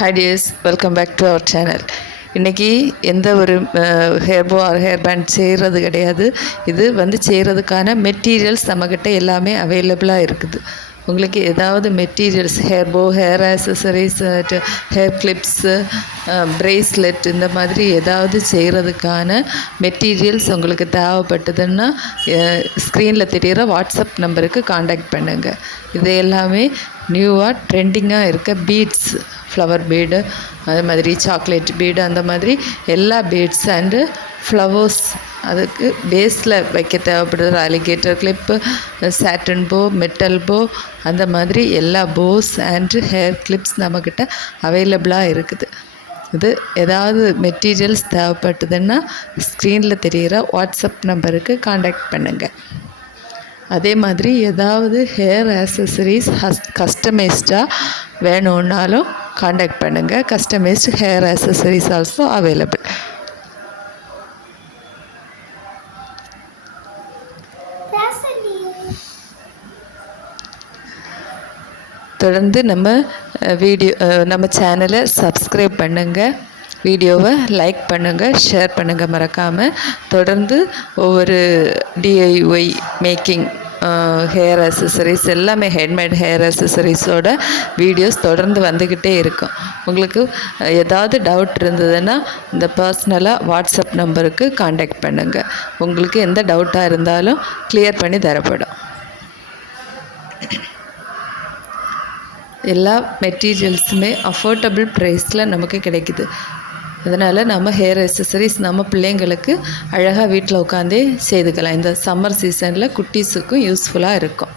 Hi dears, welcome back to our channel. இன்றைக்கி எந்த ஒரு ஹேர் ஹேர் பேண்ட் செய்கிறது கிடையாது. இது செய்கிறதுக்கான மெட்டீரியல்ஸ் நம்மக்கிட்ட எல்லாமே அவைலபிளாக இருக்குது. உங்களுக்கு ஏதாவது materials hair accessories, hair clips, bracelet இந்த மாதிரி ஏதாவது செய்கிறதுக்கான மெட்டீரியல்ஸ் உங்களுக்கு தேவைப்பட்டதுன்னா ஸ்க்ரீனில் தெரிகிற வாட்ஸ்அப் நம்பருக்கு காண்டாக்ட் பண்ணுங்கள். இது எல்லாமே நியூவாக ட்ரெண்டிங்காக இருக்க பீட்ஸ், ஃப்ளவர் பீடு, அது மாதிரி சாக்லேட் பீடு, அந்த மாதிரி எல்லா பீட்ஸ் அண்டு ஃப்ளவர்ஸ், அதுக்கு பேஸில் வைக்க தேவைப்படுற அலிகேட்டர் கிளிப்பு, சாட்டன் போ, மெட்டல் போ, அந்த மாதிரி எல்லா போஸ் அண்டு ஹேர் கிளிப்ஸ் நம்மக்கிட்ட அவைலபிளாக இருக்குது. இது ஏதாவது மெட்டீரியல்ஸ் தேவைப்பட்டதுன்னா ஸ்க்ரீனில் தெரிகிற வாட்ஸ்அப் நம்பருக்கு காண்டாக்ட் பண்ணுங்கள். அதே மாதிரி ஏதாவது ஹேர் ஆக்சசரிஸ் கஸ்டமைஸ்டாக வேணும்னாலும் காண்டாக்ட் பண்ணுங்கள். Customised hair accessories also available. தொடர்ந்து நம்ம சேனலை சப்ஸ்கிரைப் பண்ணுங்கள், வீடியோவை லைக் பண்ணுங்கள், ஷேர் பண்ணுங்கள். மறக்காமல் தொடர்ந்து ஒவ்வொரு டிஐஒய் மேக்கிங் ஹேர் ஆக்சசரிஸ் எல்லாமே ஹேண்ட்மேட் ஹேர் ஆக்சசரிஸோட வீடியோஸ் தொடர்ந்து வந்துக்கிட்டே இருக்கும். உங்களுக்கு ஏதாவது டவுட் இருந்ததுன்னா இந்த பர்சனலாக வாட்ஸ்அப் நம்பருக்கு காண்டாக்ட் பண்ணுங்கள். உங்களுக்கு எந்த டவுட்டாக இருந்தாலும் கிளியர் பண்ணி தரப்படும். எல்லா மெட்டீரியல்ஸுமே அஃபோர்டபுள் ப்ரைஸில் நமக்கு கிடைக்குது. அதனால் நம்ம ஹேர் ஆக்சசரிஸ் நம்ம பிள்ளைங்களுக்கு அழகாக வீட்டில் உட்காந்தே செய்துக்கலாம். இந்த சம்மர் சீசனில் குட்டீஸுக்கும் யூஸ்ஃபுல்லாக இருக்கும்.